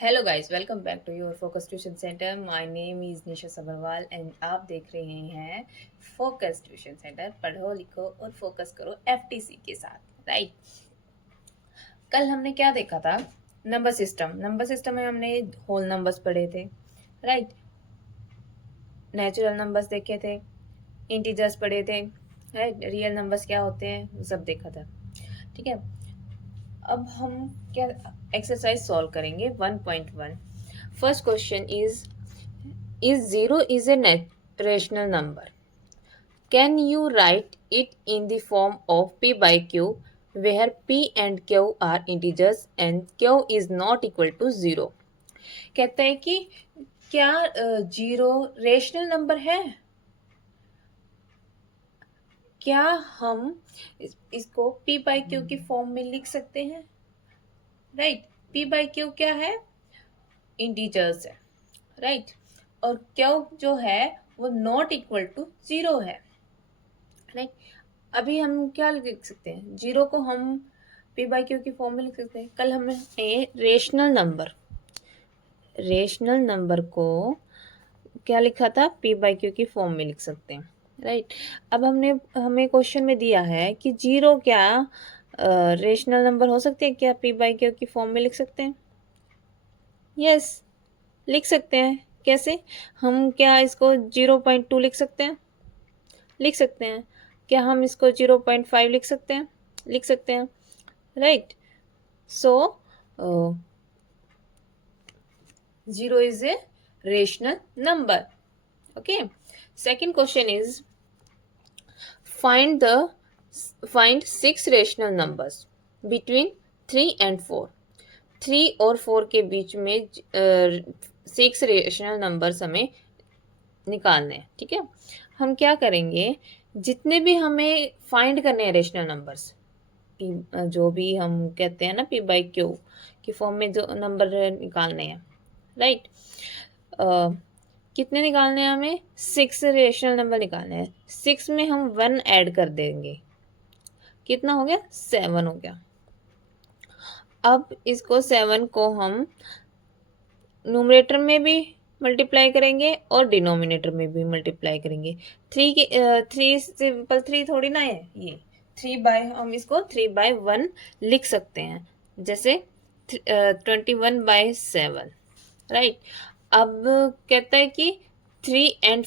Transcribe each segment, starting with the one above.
Hello guys, welcome back to your Focus Tuition Centre. My name is Nisha Sabarwal and आप देख रहे हैं focus Tuition centre. पढ़ो लिखो और फोकस करो एफटीसी के साथ, राइट। कल हमने क्या देखा था? नंबर सिस्टम में हमने होल नंबर्स पढ़े थे, राइट। नेचुरल नंबर्स देखे थे, इंटीजर्स पढ़े थे, राइट। रियल नंबर्स क्या होते हैं वो सब देखा था, ठीक है। अब हम क्या एक्सरसाइज सॉल्व करेंगे 1.1। First question is zero is a rational number? Can you write it in the form of p by q, where p and q are integers and q is not equal to zero? कहता है कि क्या zero rational number है? क्या हम इसको p by Q की form में लिख सकते हैं? राइट। p बाई क्यू क्या है? इंटीजर्स है, राइट। और क्यू जो है वो नॉट इक्वल टू जीरो है, राइट। अभी हम क्या लिख सकते हैं? जीरो को हम p बाई क्यू की फॉर्म में लिख सकते हैं। कल हमने रेशनल नंबर को क्या लिखा था? p बाई क्यू की फॉर्म में लिख सकते हैं, राइट। अब हमें क्वेश्चन में दिया है कि जीरो क्या रेशनल नंबर हो सकते हैं? क्या p बाई क्यू की फॉर्म में लिख सकते हैं? यस, लिख सकते हैं। कैसे? हम क्या इसको 0.2 लिख सकते हैं? लिख सकते हैं। क्या हम इसको 0.5 लिख सकते हैं? लिख सकते हैं, right. So zero is a rational number. Okay. Second question is find the find 6 rational numbers between 3 and 4। 3 और 4 के बीच में 6 रेशनल नंबर्स हमें निकालने हैं, ठीक है। हम क्या करेंगे? जितने भी हमें फाइंड करने हैं रेशनल नंबर्स, जो भी हम कहते हैं ना p बाई क्यू की फॉर्म में जो नंबर निकालने हैं, राइट। कितने निकालने हैं हमें? 6 रेशनल नंबर निकालने हैं। 6 में हम 1 ऐड कर देंगे। कितना हो गया? 7 हो गया। अब इसको 7 को हम न्यूमरेटर में भी मल्टीप्लाई करेंगे और डिनोमिनेटर में भी मल्टीप्लाई करेंगे। थ्री सिंपल थ्री थोड़ी ना है ये। 3 बाय हम इसको 3/1 लिख सकते हैं, जैसे 21/7, राइट। अब कहता है कि 3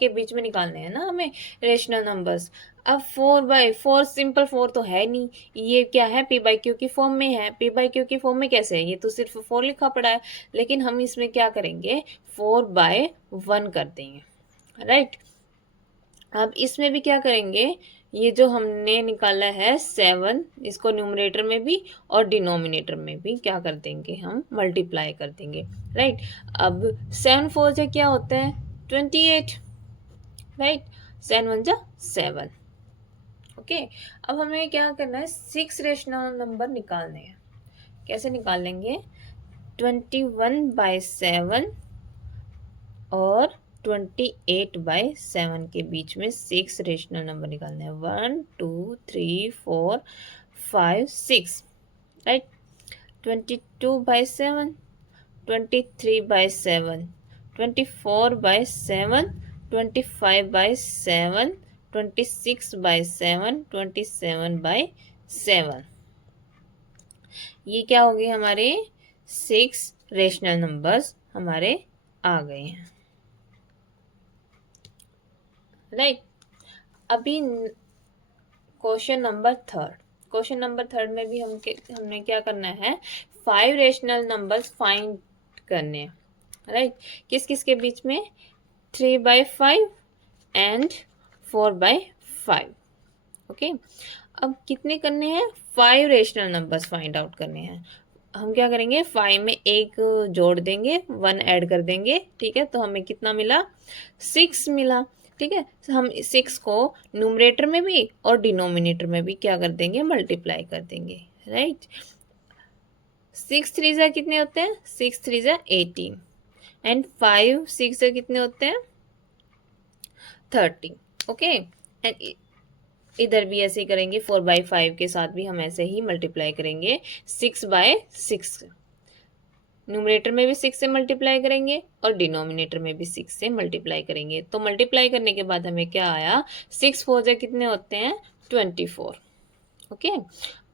के बीच में निकालने हैं ना हमें रेशनल नंबर्स। अब 4/4 सिंपल 4 तो है नहीं, ये क्या है? p बाई क्यू की फॉर्म में है। p बाई क्यू की फॉर्म में कैसे है? ये तो सिर्फ 4 लिखा पड़ा है, लेकिन हम इसमें क्या करेंगे? 4/1 कर देंगे, राइट। अब इसमें भी क्या करेंगे? ये जो हमने निकाला है 7, इसको न्यूमरेटर में भी और डिनोमिनेटर में भी क्या कर देंगे? हम मल्टीप्लाई कर देंगे, राइट। अब 7 4 जा क्या होता है? 28, राइट। 7 1 जा 7। ओके। अब हमें क्या करना है? 6 रेशनल नंबर निकालने हैं। कैसे निकाल लेंगे? 21/7 और 28/7 के बीच में 6 रेशनल नंबर निकालने हैं। 1 2 3 4 5 6, राइट। 22/7, 23/7, 24/7, 25/7, 26/7, 27/7। ये क्या हो गए? हमारे 6 रेशनल नंबर्स हमारे आ गए हैं, राइट। अभी क्वेश्चन नंबर थर्ड में भी हमने क्या करना है? 5 रेशनल नंबर्स फाइंड करने हैं, राइट। किस किस के बीच में? 3/5 एंड 4/5। ओके। अब कितने करने हैं? 5 रेशनल नंबर्स फाइंड आउट करने हैं। हम क्या करेंगे? 5 में एक जोड़ देंगे, 1 ऐड कर देंगे, ठीक है। तो हमें कितना मिला? 6 मिला, ठीक है। हम 6 को न्यूमरेटर में भी और डिनोमिनेटर में भी क्या कर देंगे? मल्टीप्लाई कर देंगे, राइट। 6 3 जा कितने होते हैं? 6 3 जा 18 एंड 5 6 जा कितने होते हैं? 30। ओके। एंड इधर भी ऐसे ही करेंगे, 4/5 के साथ भी हम ऐसे ही मल्टीप्लाई करेंगे 6/6। न्यूमरेटर में भी 6 से मल्टीप्लाई करेंगे और डिनोमिनेटर में भी 6 से मल्टीप्लाई करेंगे। तो मल्टीप्लाई करने के बाद हमें क्या आया, 6 4 जा कितने होते हैं 24, ओके,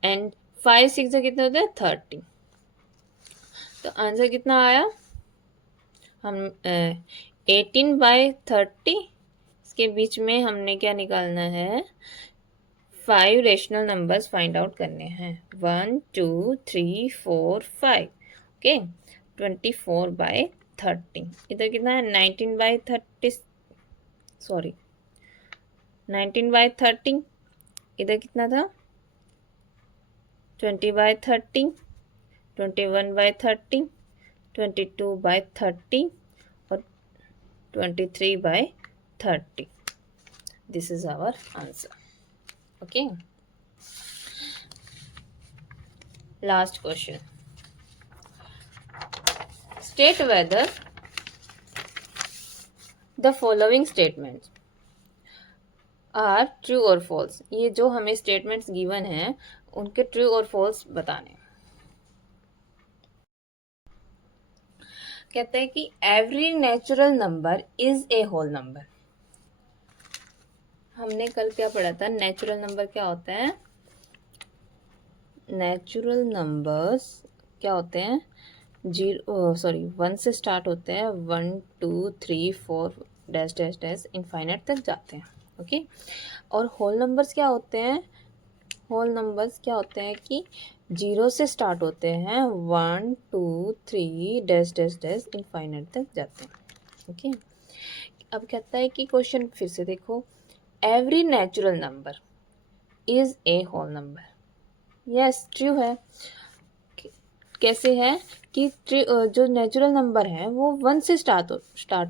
एंड 5 6 जा कितने होते हैं 30। तो आंसर कितना आया, हम 18/30, इसके बीच में हमने क्या निकालना है, 5 रेशनल नंबर्स फाइंड आउट करने हैं, 1 2 3 4 5, ओके। 24/30, इधर कितना है 19/30, सॉरी 19/30, इधर कितना था 20/30, 21/30, 22/30 और 23/30। This is our answer, okay. Last question, state whether the following statements are true और फॉल्स। ये जो हमें स्टेटमेंट्स गिवन हैं उनके ट्रू और फॉल्स बताने। कहते हैं कि every natural number is a whole number. हमने कल क्या पढ़ा था, नेचुरल नंबर क्या होता है, नेचुरल नंबर्स क्या होते हैं, 1 से स्टार्ट होते हैं, 1 2 3 4 डैश डैश डैश इनफाइनाइट तक जाते हैं, ओके। और होल नंबर्स क्या होते हैं, होल नंबर्स क्या होते हैं कि 0 से स्टार्ट होते हैं, 1 2 3 डैश डैश डैश इनफाइनाइट तक जाते हैं, ओके। अब कहता है कि क्वेश्चन फिर से देखो, every natural number is a whole number. Yes true है। कैसे है कि जो नेचुरल नंबर हैं वो 1 से स्टार्ट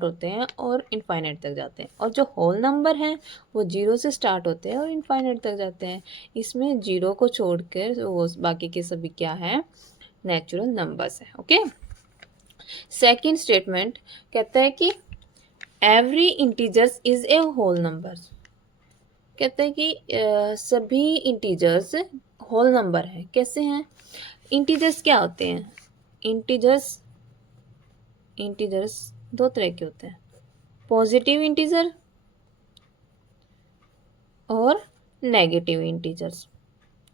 होते हैं और इनफाइनाइट तक जाते हैं, और जो होल नंबर हैं वो 0 से स्टार्ट होते हैं और इनफाइनाइट तक जाते हैं। इसमें 0 को छोड़कर वो बाकी के सभी क्या है, नेचुरल नंबर्स हैं, ओके। सेकंड स्टेटमेंट कहता है कि every integers is a whole number. कहते हैं कि सभी इंटीजर्स होल नंबर हैं। कैसे हैं, इंटीजर्स क्या होते हैं, इंटीजर्स दो तरह के होते हैं, पॉजिटिव इंटीजर और नेगेटिव इंटीजर्स,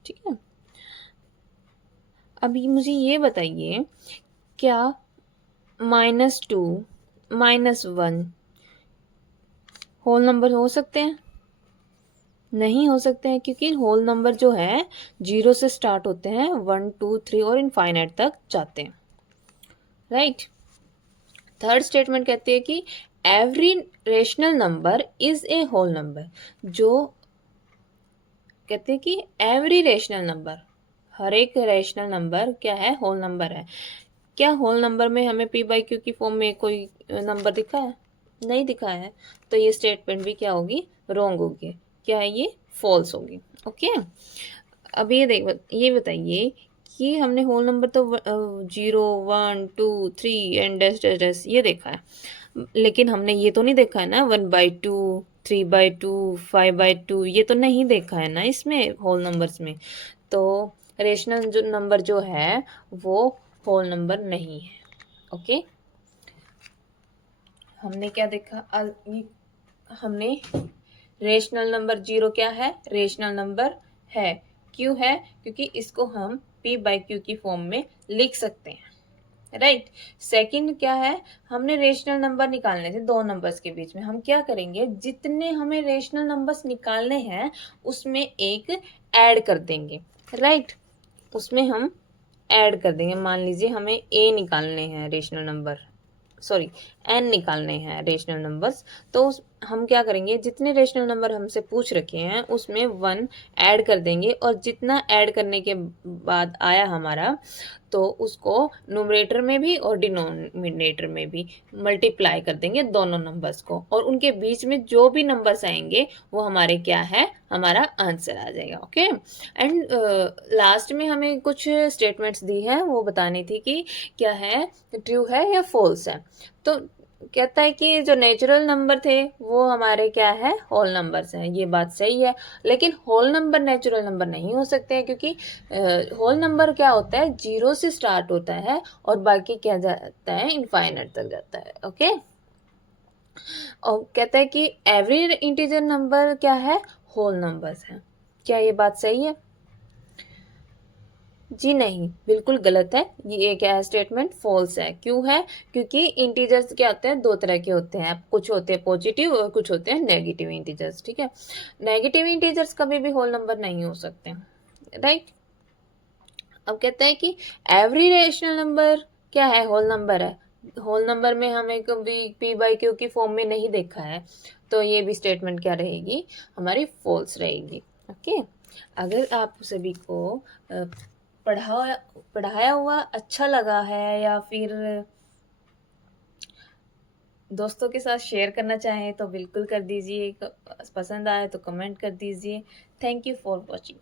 ठीक है। अभी मुझे ये बताइए, क्या -2 -1 होल नंबर हो सकते हैं? नहीं हो सकते हैं, क्योंकि होल नंबर जो है 0 से स्टार्ट होते हैं, 1 2 3 और इनफाइनाइट तक जाते हैं, राइट। थर्ड स्टेटमेंट कहती है कि every rational number is a whole number. जो कहते हैं कि एवरी रेशनल नंबर, हर एक रेशनल नंबर क्या है, होल नंबर है। क्या होल नंबर में हमें p/q की फॉर्म में कोई नंबर दिखा है? नहीं दिखा है, तो ये स्टेटमेंट भी क्या होगी, रॉन्ग होगी। क्या है ये, फॉल्स होगी, ओके। अब ये बताइए कि हमने होल नंबर तो 0 1 2 3 एंड डैश डैश डैश ये देखा है, लेकिन हमने ये तो नहीं देखा है ना 1/2 3/2 5/2, ये तो नहीं देखा है ना इसमें होल नंबर्स में। तो रेशनल जो नंबर जो है वो होल नंबर नहीं है, ओके। हमने क्या देखा, हमने रेशनल नंबर 0 क्या है, रेशनल नंबर है। क्यों है, क्योंकि इसको हम p/q की फॉर्म में लिख सकते हैं, राइट। सेकंड क्या है, हमने रेशनल नंबर निकालने थे दो नंबर्स के बीच में, हम क्या करेंगे, जितने हमें रेशनल नंबर्स निकालने हैं उसमें एक ऐड कर देंगे, राइट। उसमें हम ऐड कर देंगे, मान लीजिए हमें a निकालने हैं रेशनल नंबर, सॉरी n निकालने हैं रेशनल नंबर्स, तो हम क्या करेंगे, जितने रेशनल नंबर हमसे पूछ रखे हैं उसमें 1 ऐड कर देंगे, और जितना ऐड करने के बाद आया हमारा, तो उसको न्यूमरेटर में भी और डिनोमिनेटर में भी मल्टीप्लाई कर देंगे दोनों नंबर्स को, और उनके बीच में जो भी नंबर्स आएंगे वो हमारे क्या है, हमारा आंसर आ जाएगा, ओके। एंड लास्ट में हमें कुछ स्टेटमेंट्स दी है, वो बतानी थी कि क्या है, ट्रू है या फॉल्स है। तो कहता है कि जो नेचुरल नंबर थे वो हमारे क्या है, होल नंबर्स हैं। ये बात सही है, लेकिन होल नंबर नेचुरल नंबर नहीं हो सकते हैं, क्योंकि होल नंबर क्या होता है, जीरो से स्टार्ट होता है और बाकी क्या जाता है, इनफाइनाइट तक जाता है। ओके, और कहता है कि एवरी इंटीजर नंबर क्या है, होल नंबर्स हैं। क्या ये बात सही है? जी नहीं, बिल्कुल गलत है। ये क्या है, स्टेटमेंट फॉल्स है। क्यों है? क्योंकि इंटीजर्स क्या होते हैं, दो तरह के होते हैं। कुछ होते हैं पॉजिटिव और कुछ होते हैं नेगेटिव इंटीजर्स। ठीक है, नेगेटिव इंटीजर्स कभी भी होल नंबर नहीं हो सकते, राइट। अब कहते हैं कि एवरी रेशनल नंबर क्या है, होल नंबर है। होल नंबर में हमें कभी पी बाई क्यू की फॉर्म में नहीं देखा है, तो ये भी स्टेटमेंट क्या रहेगी, हमारी फॉल्स रहेगी। ओके, अगर आप सभी को पढ़ा पढ़ाया हुआ अच्छा लगा है, या फिर दोस्तों के साथ शेयर करना चाहें तो बिल्कुल कर दीजिए। पसंद आए तो कमेंट कर दीजिए। Thank you for watching.